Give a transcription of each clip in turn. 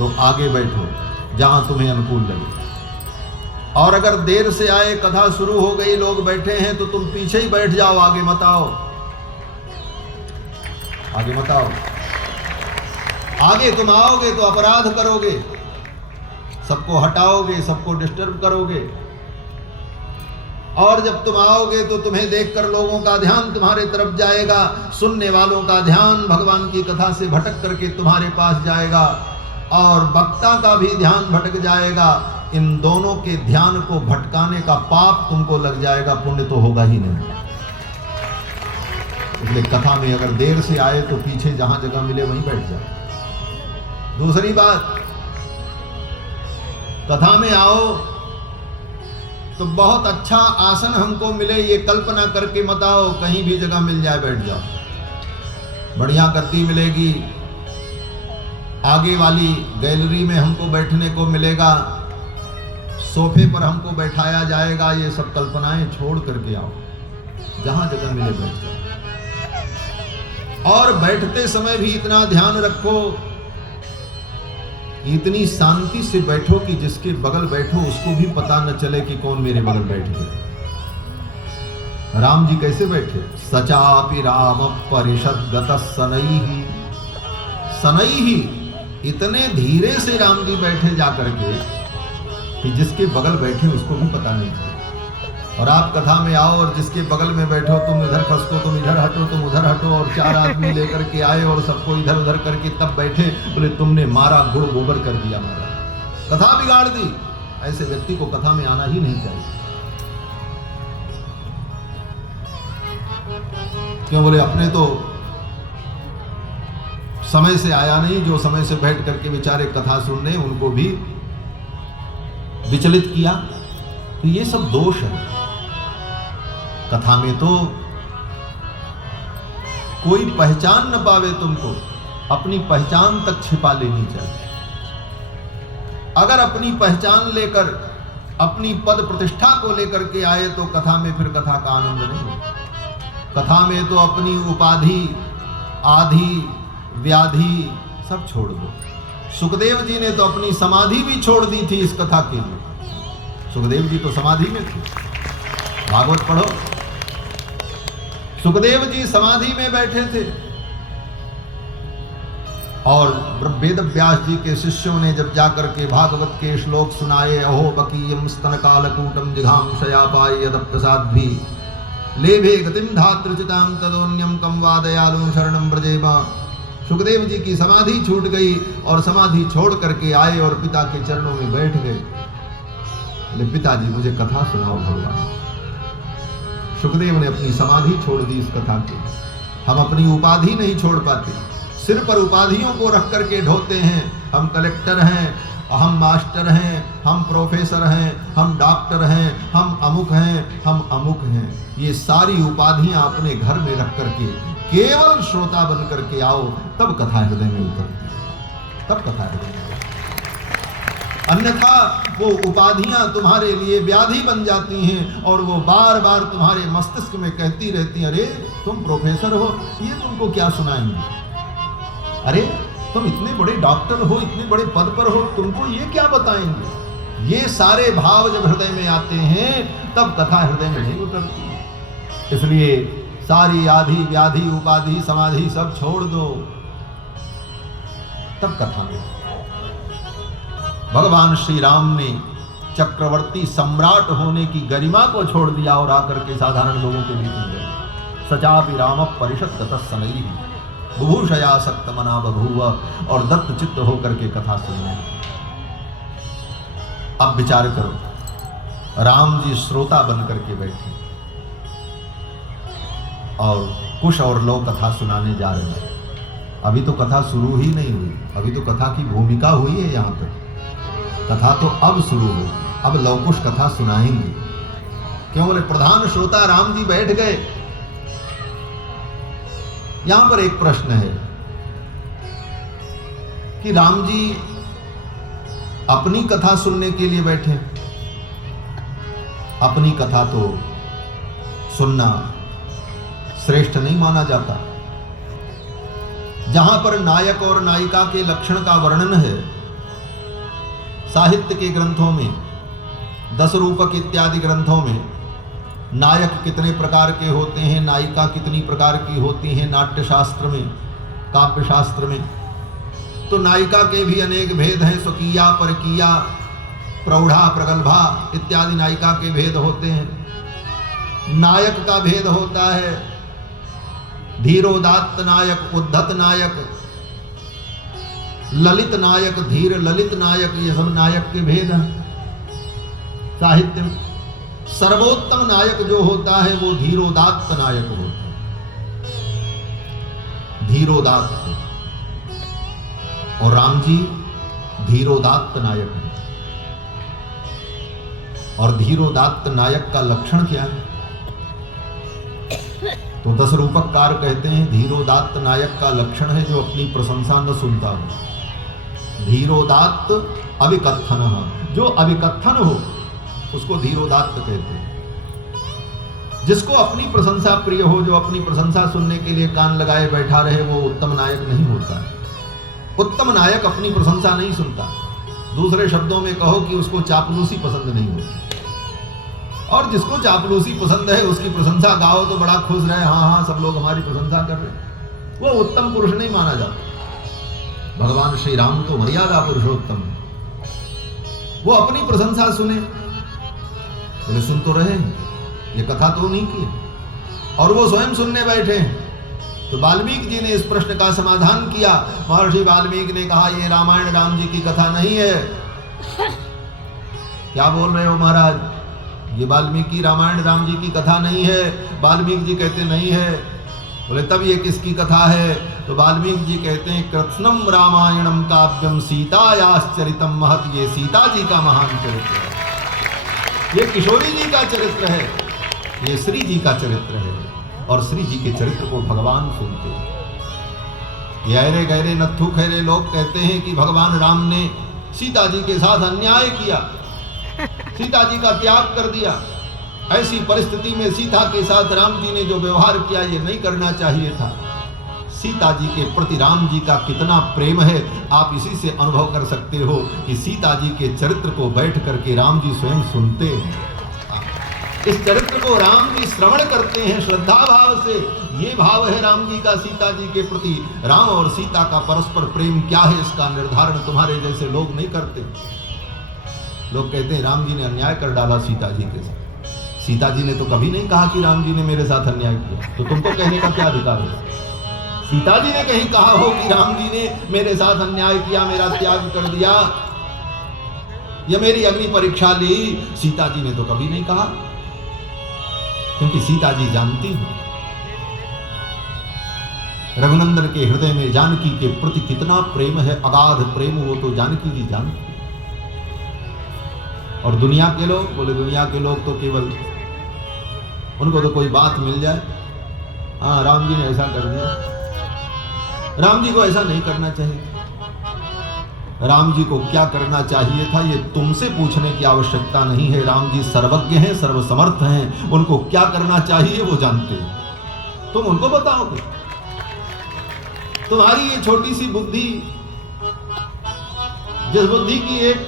तो आगे बैठो जहां तुम्हें अनुकूल लगे, और अगर देर से आए, कथा शुरू हो गई, लोग बैठे हैं, तो तुम पीछे ही बैठ जाओ, आगे मत आओ, आगे मत आओ। आगे तुम आओगे तो अपराध करोगे, सबको हटाओगे, सबको डिस्टर्ब करोगे, और जब तुम आओगे तो तुम्हें देखकर लोगों का ध्यान तुम्हारे तरफ जाएगा, सुनने वालों का ध्यान भगवान की कथा से भटक करके तुम्हारे पास जाएगा, और वक्ता का भी ध्यान भटक जाएगा। इन दोनों के ध्यान को भटकाने का पाप तुमको लग जाएगा, पुण्य तो होगा ही नहीं। इसलिए कथा में अगर देर से आए तो पीछे जहां जगह मिले वहीं बैठ जाए। दूसरी बात, कथा में आओ तो बहुत अच्छा आसन हमको मिले, ये कल्पना करके मत आओ, कहीं भी जगह मिल जाए बैठ जाओ। बढ़िया गद्दी मिलेगी, आगे वाली गैलरी में हमको बैठने को मिलेगा, सोफे पर हमको बैठाया जाएगा, ये सब कल्पनाएं छोड़ करके आओ, जहां जगह मिले बैठ जाओ। और बैठते समय भी इतना ध्यान रखो, इतनी शांति से बैठो कि जिसके बगल बैठो उसको भी पता न चले कि कौन मेरे बगल बैठ गया। राम जी कैसे बैठे? सचापि राम परिषद गत सनैहि, सनैहि, इतने धीरे से राम जी बैठे जाकर के कि जिसके बगल बैठे उसको भी पता नहीं चले। और आप कथा में आओ और जिसके बगल में बैठो, तुम इधर खसको, तुम इधर हटो, तुम उधर हटो, और चार आदमी लेकर के आए और सबको इधर उधर करके तब बैठे, बोले तुमने मारा, गुड़ गोबर कर दिया, मारा, कथा बिगाड़ दी। ऐसे व्यक्ति को कथा में आना ही नहीं चाहिए। क्यों? बोले अपने तो समय से आया नहीं, जो समय से बैठ करके बेचारे कथा सुन रहे उनको भी विचलित किया। तो ये सब दोष है। कथा में तो कोई पहचान न पावे तुमको, अपनी पहचान तक छिपा लेनी चाहिए। अगर अपनी पहचान लेकर, अपनी पद प्रतिष्ठा को लेकर के आए तो कथा में फिर कथा का आनंद नहीं। कथा में तो अपनी उपाधि, आधि, व्याधि सब छोड़ दो। सुखदेव जी ने तो अपनी समाधि भी छोड़ दी थी इस कथा के लिए। सुखदेव जी तो समाधि में थे, भागवत पढ़ो, सुखदेव जी समाधि में बैठे थे। और वेद व्यास जी के शिष्यों ने जब जाकर के भागवत के श्लोक सुनाए, अहो बकीयम स्तन कालकूटम जिघाम शयापाय यदप्रसाद्भि लेभे गतिम धातृचितां तदोन्यम कम वा दयालुं शरणं व्रजेमा। सुखदेव जी की समाधि छूट गई और समाधि छोड़ करके आए और पिता के चरणों में बैठ गए। पिताजी मुझे कथा सुनाओ भगवान। सुखदेव ने अपनी समाधि छोड़ दी इस कथा की। हम अपनी उपाधि नहीं छोड़ पाते, सिर पर उपाधियों को रख करके ढोते हैं। हम कलेक्टर हैं, हम मास्टर हैं, हम प्रोफेसर हैं, हम डॉक्टर हैं, हम अमुक हैं, हम अमुक हैं। ये सारी उपाधियां अपने घर में रख करके केवल श्रोता बन करके आओ, तब कथा हृदय में उतरती है, तब कथा हृदय में। अन्यथा वो उपाधियां तुम्हारे लिए व्याधि बन जाती हैं और वो बार बार तुम्हारे मस्तिष्क में कहती रहती हैं, अरे तुम प्रोफेसर हो, ये तुमको क्या सुनाएंगे? अरे तुम इतने बड़े डॉक्टर हो, इतने बड़े पद पर हो, तुमको ये क्या बताएंगे? ये सारे भाव जब हृदय में आते हैं तब कथा हृदय में नहीं उतरती। इसलिए सारी आधि, व्याधि, उपाधि, समाधि सब छोड़ दो, तब कथा में। भगवान श्री राम ने चक्रवर्ती सम्राट होने की गरिमा को छोड़ दिया और आकर के साधारण लोगों के बीच में गए। सचापि राम परिषद गतः सनैहि बुभूषया सक्त मना बभूव, और दत्त चित्त होकर के कथा सुनने। अब विचार करो, राम जी श्रोता बन करके बैठे और कुश और लव कथा सुनाने जा रहे हैं। अभी तो कथा शुरू ही नहीं हुई, अभी तो कथा की भूमिका हुई है। यहाँ तक कथा तो अब शुरू हो, अब लवकुश कथा सुनाएंगे। क्यों? बोले प्रधान श्रोता राम जी बैठ गए। यहां पर एक प्रश्न है कि राम जी अपनी कथा सुनने के लिए बैठे। अपनी कथा तो सुनना श्रेष्ठ नहीं माना जाता। जहां पर नायक और नायिका के लक्षण का वर्णन है साहित्य के ग्रंथों में, 10 रूपक इत्यादि ग्रंथों में नायक कितने प्रकार के होते हैं, नायिका कितनी प्रकार की होती हैं, नाट्य शास्त्र में, काव्य शास्त्र में, तो नायिका के भी अनेक भेद हैं। स्वकीया, परकीया, प्रौढ़ा, प्रगल्भा इत्यादि नायिका के भेद होते हैं। नायक का भेद होता है धीरोदात्त नायक, उद्धत नायक, ललित नायक, धीर ललित नायक, ये सब नायक के भेद हैं साहित्य में। सर्वोत्तम नायक जो होता है वो धीरोदात्त नायक होता है, धीरोदात्त। और राम जी धीरोदात्त नायक हैं। और धीरोदात्त नायक का लक्षण क्या है? तो 10 रूपककार कहते हैं धीरोदात्त नायक का लक्षण है जो अपनी प्रशंसा न सुनता हो। धीरोदात्त अविकथन, जो अविकथन हो उसको धीरोदात्त कहते हैं। जिसको अपनी प्रशंसा प्रिय हो, जो अपनी प्रशंसा सुनने के लिए कान लगाए बैठा रहे, वो उत्तम नायक नहीं होता है। उत्तम नायक अपनी प्रशंसा नहीं सुनता। दूसरे शब्दों में कहो कि उसको चापलूसी पसंद नहीं होती। और जिसको चापलूसी पसंद है उसकी प्रशंसा गाओ तो बड़ा खुश रहे, हाँ हाँ सब लोग हमारी प्रशंसा कर रहे, वो उत्तम पुरुष नहीं माना जाता। भगवान श्री राम तो मर्यादा पुरुषोत्तम है। वो अपनी प्रशंसा सुने, बोले सुन तो रहे हैं, ये कथा तो नहीं की, और वो स्वयं सुनने बैठे हैं। तो वाल्मीकि जी ने इस प्रश्न का समाधान किया। महर्षि वाल्मीकि ने कहा ये रामायण राम जी की कथा नहीं है। क्या बोल रहे हो महाराज, ये वाल्मीकि रामायण राम जी की कथा नहीं है। वाल्मीकि जी कहते नहीं है। बोले तब ये किसकी कथा है? तो वाल्मीकि जी कहते हैं कृत्स्नम रामायणम काव्यम सीतायाश्चरितम महत्, ये सीता जी का महान चरित्र है, ये किशोरी जी का चरित्र है, ये श्री जी का चरित्र है। और श्री जी के चरित्र को भगवान सुनते हैं। ये अरे गहरे नत्थु खैरे लोग कहते हैं कि भगवान राम ने सीता जी के साथ अन्याय किया, सीता जी का त्याग कर दिया। ऐसी परिस्थिति में सीता के साथ राम जी ने जो व्यवहार किया ये नहीं करना चाहिए था। सीता जी के प्रति राम जी का कितना प्रेम है आप इसी से अनुभव कर सकते हो कि सीता जी के चरित्र को बैठ करके राम जी स्वयं सुनते हैं। इस चरित्र को राम जी श्रवण करते हैं श्रद्धा भाव से। ये भाव है राम जी का सीता जी के प्रति। राम और सीता का परस्पर प्रेम क्या है इसका निर्धारण तुम्हारे जैसे लोग नहीं करते। लोग कहते हैं राम जी ने अन्याय कर डाला सीता जी के साथ। सीता जी ने तो कभी नहीं कहा कि राम जी ने मेरे साथ अन्याय किया, तो तुमको कहने का क्या अधिकार है? सीता जी ने कहीं कहा हो कि राम जी ने मेरे साथ अन्याय किया, मेरा त्याग कर दिया या मेरी अग्नि परीक्षा ली? सीता जी ने तो कभी नहीं कहा, क्योंकि सीता जी जानती हैं रघुनंदन के हृदय में जानकी के प्रति कितना प्रेम है, अगाध प्रेम, वो तो जानकी जी जानती। और दुनिया के लोग, बोले दुनिया के लोग तो केवल उनको तो कोई बात मिल जाए, हाँ राम जी ने ऐसा कर दिया, राम जी को ऐसा नहीं करना चाहिए। राम जी को क्या करना चाहिए था ये तुमसे पूछने की आवश्यकता नहीं है। राम जी सर्वज्ञ हैं, सर्वसमर्थ हैं, उनको क्या करना चाहिए वो जानते हैं। तुम उनको बताओगे? तुम्हारी ये छोटी सी बुद्धि, जिस बुद्धि की एक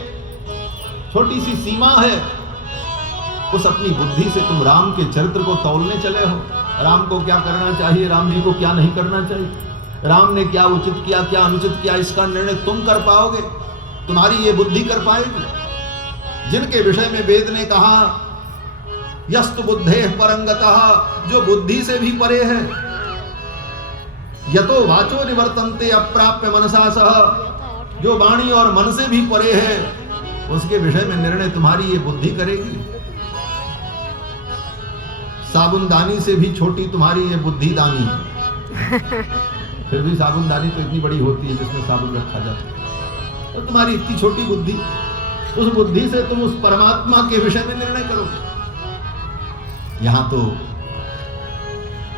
छोटी सी सीमा है, उस अपनी बुद्धि से तुम राम के चरित्र को तौलने चले हो। राम को क्या करना चाहिए, राम जी को क्या नहीं करना चाहिए, राम ने क्या उचित किया क्या अनुचित किया, इसका निर्णय तुम कर पाओगे? तुम्हारी ये बुद्धि कर पाएगी? जिनके विषय में वेद ने कहा यस्तु बुद्धेः परंगतः, जो बुद्धि से भी परे है, यतो वाचो निवर्तन्ते अप्राप्य मनसा सह, जो वाणी और मन से भी परे है, उसके विषय में निर्णय तुम्हारी ये बुद्धि करेगी। साबुनदानी से भी छोटी तुम्हारी ये बुद्धिदानी, फिर भी साबुनदानी तो इतनी बड़ी होती है जिसमें साबुन रखा जाता है। तो तुम्हारी इतनी छोटी बुद्धि, उस बुद्धि से तुम उस परमात्मा के विषय में निर्णय करो। यहां तो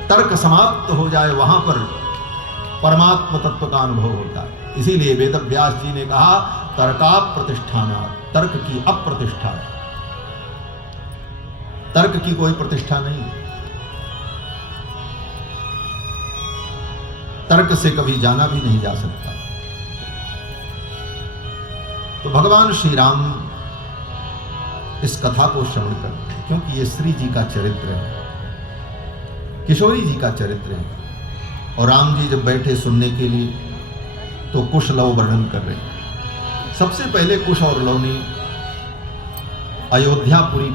तर्क समाप्त हो जाए, वहां पर परमात्मा तत्व का अनुभव होता है। इसीलिए वेद व्यास जी ने कहा तर्का प्रतिष्ठाना, तर्क की अप्रतिष्ठा, तर्क की कोई प्रतिष्ठा नहीं। तर्क से कभी जाना भी नहीं जा सकता। तो भगवान श्री राम इस कथा को श्रवण करते हैं, क्योंकि ये श्री जी का चरित्र है, किशोरी जी का चरित्र है। और राम जी जब बैठे सुनने के लिए तो कुश लव वर्णन कर रहे हैं। सबसे पहले कुश और लव ने अयोध्यापुरी का